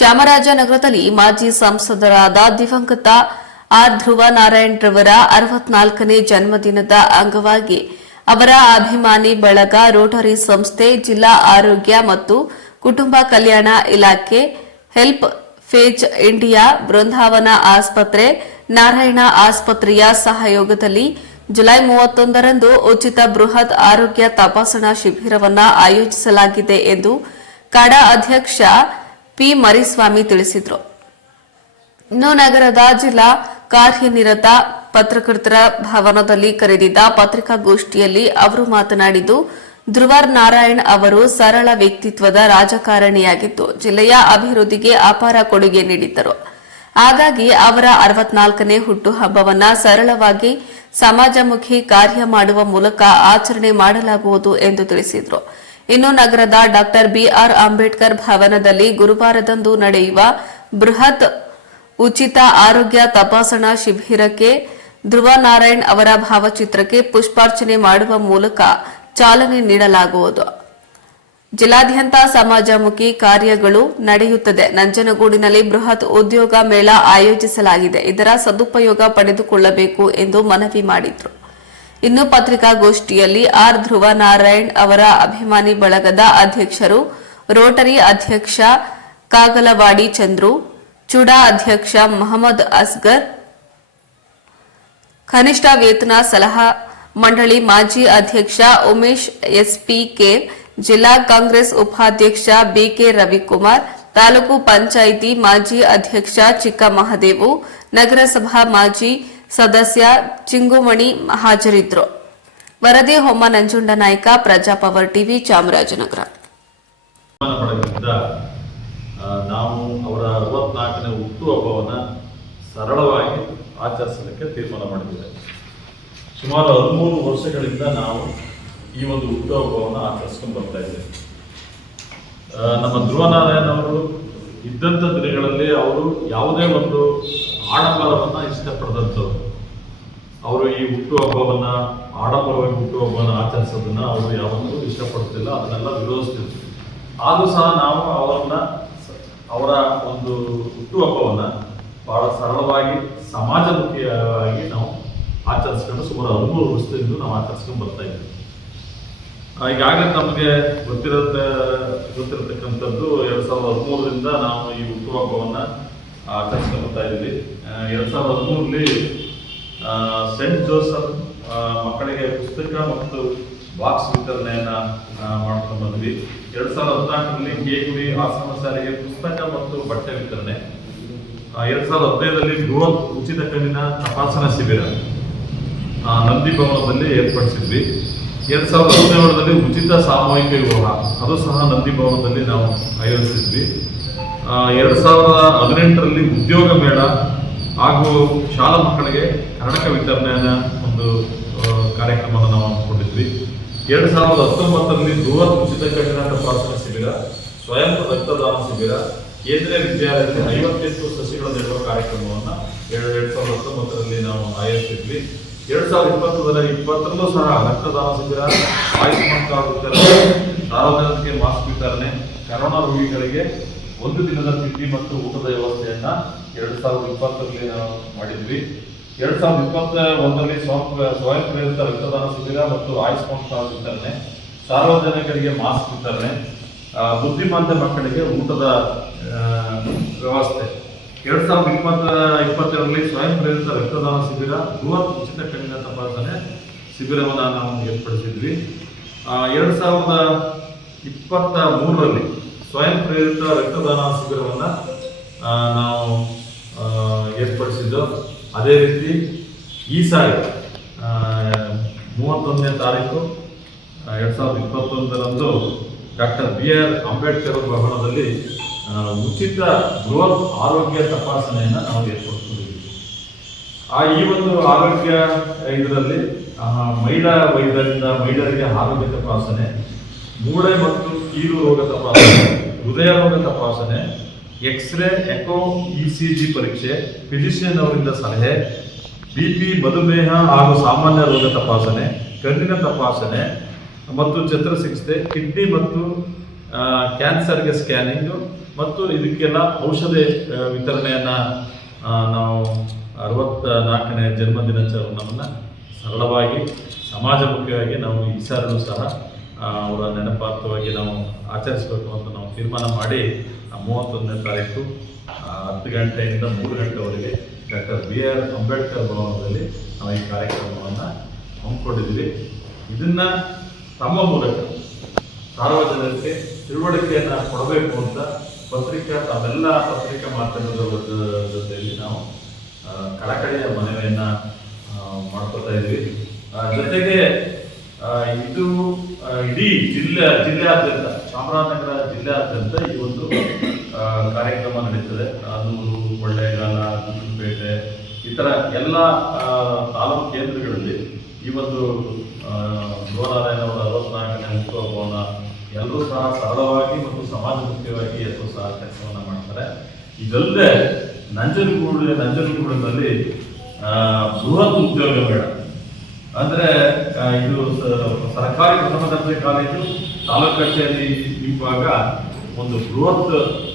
ಚಾಮರಾಜನಗರದಲ್ಲಿ ಮಾಜಿ ಸಂಸದರಾದ ದಿವಂಗತ ಆರ್ ಧ್ರುವ ನಾರಾಯಣ್ ರವರ 64ನೇ ಜನ್ಮದಿನದ ಅಂಗವಾಗಿ ಅವರ ಅಭಿಮಾನಿ ಬಳಗ, ರೋಟರಿ ಸಂಸ್ಥೆ, ಜಿಲ್ಲಾ ಆರೋಗ್ಯ ಮತ್ತು ಕುಟುಂಬ ಕಲ್ಯಾಣ ಇಲಾಖೆ, ಹೆಲ್ಪ್ ಪೇಜ್ ಇಂಡಿಯಾ, ಬೃಂದಾವನ ಆಸ್ಪತ್ರೆ, ನಾರಾಯಣ ಆಸ್ಪತ್ರೆಯ ಸಹಯೋಗದಲ್ಲಿ ಜುಲೈ 31ರಂದು ಉಚಿತ ಬೃಹತ್ ಆರೋಗ್ಯ ತಪಾಸಣಾ ಶಿಬಿರವನ್ನು ಆಯೋಜಿಸಲಾಗಿದೆ ಎಂದು ಕಾಡಾ ಅಧ್ಯಕ್ಷ ಪಿ ಮರಿಸ್ವಾಮಿ ತಿಳಿಸಿದರು. ಇನ್ನು ನಗರದ ಜಿಲ್ಲಾ ಕಾರ್ಯನಿರತ ಪತ್ರಕರ್ತರ ಭವನದಲ್ಲಿ ಕರೆದಿದ್ದ ಪತ್ರಿಕಾಗೋಷ್ಠಿಯಲ್ಲಿ ಅವರು ಮಾತನಾಡಿದ್ದು, ಧ್ರುವ ನಾರಾಯಣ್ ಅವರು ಸರಳ ವ್ಯಕ್ತಿತ್ವದ ರಾಜಕಾರಣಿಯಾಗಿದ್ದು ಜಿಲ್ಲೆಯ ಅಭಿವೃದ್ಧಿಗೆ ಅಪಾರ ಕೊಡುಗೆ ನೀಡಿದ್ದರು. ಹಾಗಾಗಿ ಅವರ 64ನೇ ಹುಟ್ಟುಹಬ್ಬವನ್ನು ಸರಳವಾಗಿ ಸಮಾಜಮುಖಿ ಕಾರ್ಯ ಮಾಡುವ ಮೂಲಕ ಆಚರಣೆ ಮಾಡಲಾಗುವುದು ಎಂದು ತಿಳಿಸಿದರು. ಇನ್ನು ನಗರದ ಡಾ ಬಿಆರ್ ಅಂಬೇಡ್ಕರ್ ಭವನದಲ್ಲಿ ಗುರುವಾರದಂದು ನಡೆಯುವ ಬೃಹತ್ ಉಚಿತ ಆರೋಗ್ಯ ತಪಾಸಣಾ ಶಿಬಿರಕ್ಕೆ ಧ್ರುವ ನಾರಾಯಣ್ ಅವರ ಭಾವಚಿತ್ರಕ್ಕೆ ಪುಷ್ಪಾರ್ಚನೆ ಮಾಡುವ ಮೂಲಕ ಚಾಲನೆ ನೀಡಲಾಗುವುದು. ಜಿಲ್ಲಾದ್ಯಂತ ಸಮಾಜಮುಖಿ ಕಾರ್ಯಗಳು ನಡೆಯುತ್ತದೆ. ನಂಜನಗೂಡಿನಲ್ಲಿ ಬೃಹತ್ ಉದ್ಯೋಗ ಮೇಳ ಆಯೋಜಿಸಲಾಗಿದೆ. ಇದರ ಸದುಪಯೋಗ ಪಡೆದುಕೊಳ್ಳಬೇಕು ಎಂದು ಮನವಿ ಮಾಡಿದರು. ಇನ್ನು ಪತ್ರಿಕಾಗೋಷ್ಠಿಯಲ್ಲಿ ಆರ್ ಧ್ರುವ ನಾರಾಯಣ್ ಅವರ ಅಭಿಮಾನಿ ಬಳಗದ ಅಧ್ಯಕ್ಷರು, ರೋಟರಿ ಅಧ್ಯಕ್ಷ ಕಾಗಲವಾಡಿ ಚಂದ್ರು, ಚುಡಾ ಅಧ್ಯಕ್ಷ ಮೊಹಮ್ಮದ್ ಅಸ್ಗರ್, ಕನಿಷ್ಠ ವೇತನ ಸಲಹಾ ಮಂಡಳಿ ಮಾಜಿ ಅಧ್ಯಕ್ಷ ಉಮೇಶ್ ಎಸ್ಪಿಕೆ, ಜಿಲ್ಲಾ ಕಾಂಗ್ರೆಸ್ ಉಪಾಧ್ಯಕ್ಷ ಬಿಕೆ ರವಿಕುಮಾರ್, ತಾಲೂಕು ಪಂಚಾಯಿತಿ ಮಾಜಿ ಅಧ್ಯಕ್ಷ ಚಿಕ್ಕ ಮಹದೇವು, ನಗರಸಭಾ ಮಾಜಿ ಸದಸ್ಯ ಚಿಂಗುಮಣಿ ಹಾಜರಿದ್ದರು. ವರದಿ ಹೊಮ್ಮ ನಂಜುಂಡ ನಾಯ್ಕ, ಪ್ರಜಾಪವರ್ ಟಿವಿ, ಚಾಮರಾಜನಗರ. ನಾವು ಅವರ 64ನೇ ಹುಟ್ಟುಹಬ್ಬವನ್ನು ಸರಳವಾಗಿ ಆಚರಿಸಲಿಕ್ಕೆ ತೀರ್ಮಾನ ಮಾಡಿದ್ದೇವೆ. ಸುಮಾರು 13 ವರ್ಷಗಳಿಂದ ನಾವು ಈ ಒಂದು ಹುಟ್ಟುಹಬ್ಬವನ್ನು ಆಚರಿಸ್ಕೊಂಡು ಬರ್ತಾ ಇದ್ದೇವೆ. ನಮ್ಮ ಧ್ರುವ ನಾರಾಯಣ್ ಅವರು ಇದ್ದಂಥ ದಿನಗಳಲ್ಲಿ ಅವರು ಯಾವುದೇ ಒಂದು ಆಡಂಬರವನ್ನು ಇಷ್ಟಪಡದಂಥವ್ರು. ಅವರು ಈ ಹುಟ್ಟುಹಬ್ಬವನ್ನು ಆಡಂಬರವಾಗಿ ಹುಟ್ಟುಹಬ್ಬವನ್ನು ಆಚರಿಸೋದನ್ನು ಅವರು ಯಾವತ್ತೂ ಇಷ್ಟಪಡ್ತಿಲ್ಲ, ಅದನ್ನೆಲ್ಲ ವಿರೋಧಿಸ್ತಿದ್ರು. ಆದರೂ ಸಹ ನಾವು ಅವರ ಒಂದು ಹುಟ್ಟುಹಬ್ಬವನ್ನು ಬಹಳ ಸರಳವಾಗಿ ಸಮಾಜಮುಖಿಯಾಗಿ ನಾವು ಆಚರಿಸ್ಕೊಂಡು ಸುಮಾರು 13 ವರ್ಷದಿಂದ ನಾವು ಆಚರಿಸ್ಕೊಂಡು ಬರ್ತಾ ಇದ್ದೀವಿ. ಈಗಾಗಲೇ ನಮಗೆ ಗೊತ್ತಿರತಕ್ಕಂಥದ್ದು 2013ರಿಂದ ನಾವು ಈ ಹುಟ್ಟುಹಬ್ಬವನ್ನು ಆಚರಿಸ್ಕೊಂಡು ಬರ್ತಾ ಇದ್ದೀವಿ. 2013ರಲ್ಲಿ ಸೆಂಟ್ ಜೋಸೆಫ್ ಮಕ್ಕಳಿಗೆ ಪುಸ್ತಕ ಮತ್ತು ಬಾಕ್ಸ್ ವಿತರಣೆಯನ್ನು ಮಾಡ್ಕೊಂಡು ಬಂದ್ವಿ. 2014ರಲ್ಲಿ ಕೇಗುಡಿ ಆಶ್ರಮ ಶಾಲೆಗೆ ಪುಸ್ತಕ ಮತ್ತು ಬಟ್ಟೆ ವಿತರಣೆ. 2015ರಲ್ಲಿ ಬೃಹತ್ ಉಚಿತ ಕಣ್ಣಿನ ತಪಾಸಣಾ ಶಿಬಿರ ನಂದಿ ಭವನದಲ್ಲಿ ಏರ್ಪಡಿಸಿದ್ವಿ. 2017ರಲ್ಲಿ ಉಚಿತ ಸಾಮೂಹಿಕ ವಿವಾಹ, ಅದು ಸಹ ನಂದಿ ಭವನದಲ್ಲಿ ನಾವು ಆಯೋಜಿಸಿದ್ವಿ. 2018ರಲ್ಲಿ ಉದ್ಯೋಗ ಮೇಳ ಹಾಗೂ ಶಾಲಾ ಮಕ್ಕಳಿಗೆ ಕನ್ನಡಕ ವಿತರಣೆಯ ಒಂದು ಕಾರ್ಯಕ್ರಮವನ್ನು ನಾವು ಹಮ್ಮಿಕೊಂಡಿದ್ವಿ. 2019ರಲ್ಲಿ ಬೃಹತ್ ಉಚಿತ ಕಣ್ಣಿನ ತಪಾಸಣಾ ಶಿಬಿರ, ಸ್ವಯಂ ರಕ್ತದಾನ ಶಿಬಿರ, ಕೇಂದ್ರೀಯ ವಿದ್ಯಾಲಯದಲ್ಲಿ 58 ಸಸಿಗಳ ನೆಡುವ ಕಾರ್ಯಕ್ರಮವನ್ನು 2019ರಲ್ಲಿ ನಾವು ಆಯೋಜಿಸಿದ್ವಿ. 2020ರಲ್ಲೂ ಸಹ ರಕ್ತದಾನ ಶಿಬಿರ, ಆಯುಷ್ಮಾನ್ ಕಾರ್ಡ್ ವಿತರಣೆ, ಸಾರ್ವಜನಿಕರಿಗೆ ಮಾಸ್ಕ್ ವಿತರಣೆ, ಕರೋನಾ ರೋಗಿಗಳಿಗೆ 1 ದಿನದ ತಿಂಡಿ ಮತ್ತು ಊಟದ ವ್ಯವಸ್ಥೆಯನ್ನ 2020ರಲ್ಲಿ ನಾವು ಮಾಡಿದ್ವಿ. 2021ರಲ್ಲಿ ಸ್ವಯಂ ಪ್ರೇರಿತ ರಕ್ತದಾನ ಶಿಬಿರ ಮತ್ತು ಆಯುಷ್ಮಾನ್ ಕಾರ್ಡ್ ವಿತರಣೆ, ಸಾರ್ವಜನಿಕರಿಗೆ ಮಾಸ್ಕ್ ವಿತರಣೆ, ಬುದ್ಧಿಮಾಂದ್ಯ ಮಕ್ಕಳಿಗೆ ಊಟದ ವ್ಯವಸ್ಥೆ. 2022ರಲ್ಲಿ ಸ್ವಯಂ ಪ್ರೇರಿತ ರಕ್ತದಾನ ಶಿಬಿರ, ಬೃಹತ್ ಉಚಿತ ಕಣ್ಣಿನ ತಪಾಸಣೆ ಶಿಬಿರವನ್ನು ನಾವು ಏರ್ಪಡಿಸಿದ್ವಿ. 2023ರಲ್ಲಿ ಸ್ವಯಂ ಪ್ರೇರಿತ ರಕ್ತದಾನ ಶಿಬಿರವನ್ನು ನಾವು ಏರ್ಪಡಿಸಿದ್ದು. ಅದೇ ರೀತಿ ಈ ಸಾರಿ 31ನೇ ತಾರೀಕು 2021ರಂದು ಡಾಕ್ಟರ್ ಬಿಆರ್ ಅಂಬೇಡ್ಕರ್ ಭವನದಲ್ಲಿ ಉಚಿತ ಬೃಹತ್ ಆರೋಗ್ಯ ತಪಾಸಣೆಯನ್ನು ನಾವು ಏರ್ಪಡಿಸಿದ್ದೀವಿ. ಈ ಒಂದು ಆರೋಗ್ಯ ಇದರಲ್ಲಿ ಮಹಿಳಾ ವೈದ್ಯರಿಂದ ಮಹಿಳೆಯರಿಗೆ ಆರೋಗ್ಯ ತಪಾಸಣೆ, ಮೂಳೆ ಮತ್ತು ಕೀಲು ರೋಗ ತಪಾಸಣೆ, ಹೃದಯ ರೋಗ ತಪಾಸಣೆ, ಎಕ್ಸ್ರೇ, ಎಕೋ, ಇಸಿಜಿ ಪರೀಕ್ಷೆ, ಫಿಸಿಷಿಯನ್ ಅವರಿಂದ ಸಲಹೆ, ಬಿಪಿ, ಮಧುಮೇಹ ಹಾಗೂ ಸಾಮಾನ್ಯ ರೋಗ ತಪಾಸಣೆ, ಕಣ್ಣಿನ ತಪಾಸಣೆ ಮತ್ತು ಶಸ್ತ್ರಚಿಕಿತ್ಸೆ, ಕಿಡ್ನಿ ಮತ್ತು ಕ್ಯಾನ್ಸರ್ಗೆ ಸ್ಕ್ಯಾನಿಂಗು ಮತ್ತು ಇದಕ್ಕೆಲ್ಲ ಔಷಧಿ ವಿತರಣೆಯನ್ನು ನಾವು 64ನೇ ಜನ್ಮದಿನಾಚರಣೆಯನ್ನು ಸರಳವಾಗಿ ಸಮಾಜಮುಖಿಯಾಗಿ ನಾವು ಈ ಸಾರಿನೂ ಸಹ ಅವರ ನೆನಪಾರ್ಥವಾಗಿ ನಾವು ಆಚರಿಸಬೇಕು ಅಂತ ನಾವು ತೀರ್ಮಾನ ಮಾಡಿ 31ನೇ ತಾರೀಕು 10 ಗಂಟೆಯಿಂದ 3 ಗಂಟೆವರೆಗೆ ಡಾಕ್ಟರ್ BR ಅಂಬೇಡ್ಕರ್ ಭವನದಲ್ಲಿ ನಾವು ಈ ಕಾರ್ಯಕ್ರಮವನ್ನು ಹಮ್ಮಿಕೊಂಡಿದ್ದೀವಿ. ಇದನ್ನು ತಮ್ಮ ಮೂಲಕ ಸಾರ್ವಜನಿಕರಿಗೆ ತಿಳುವಳಿಕೆಯನ್ನು ಕೊಡಬೇಕು ಅಂತ ತಾವೆಲ್ಲ ಪತ್ರಿಕಾ ಮಾಧ್ಯಮದ ಜೊತೆಯಲ್ಲಿ ನಾವು ಕಳಕಳಿಯ ಮನವಿಯನ್ನು ಮಾಡ್ಕೊತಾ ಇದ್ದೀವಿ. ಜೊತೆಗೆ ಇದು ಇಡೀ ಜಿಲ್ಲೆಯಾದ್ಯಂತ ಚಾಮರಾಜನಗರ ಜಿಲ್ಲೆಯಾದ್ಯಂತ ಈ ಒಂದು ಕಾರ್ಯಕ್ರಮ ನಡೀತದೆ. ಆನೂರು, ಕೊಳ್ಳೇಗಾಲ, ಗುಂಡ್ಲುಪೇಟೆ ಈ ಥರ ಎಲ್ಲ ತಾಲೂಕು ಕೇಂದ್ರಗಳಲ್ಲಿ ಈ ಒಂದು ಧ್ರುವನಾರಾಯಣವರ 64ನೇ ಹುಟ್ಟುಹಬ್ಬ ಭವನ ಎಲ್ಲರೂ ಸಹ ಸರಳವಾಗಿ ಮತ್ತು ಸಮಾಜಮುಖಿಯಾಗಿ ಎಲ್ಲರೂ ಸಹ ಕೆಲಸವನ್ನು ಮಾಡ್ತಾರೆ. ಇದಲ್ಲದೆ ನಂಜನಗೂಡಿನಲ್ಲಿ ಬೃಹತ್ ಉದ್ಯೋಗ ಮೇಳ ಅಂದರೆ ಇದು ಸರ್ಕಾರಿ ಪ್ರಥಮ ದರ್ಜೆ ಕಾಲೇಜು ತಾಲೂಕು ಕಚೇರಿ ಇವಾಗ ಒಂದು ಬೃಹತ್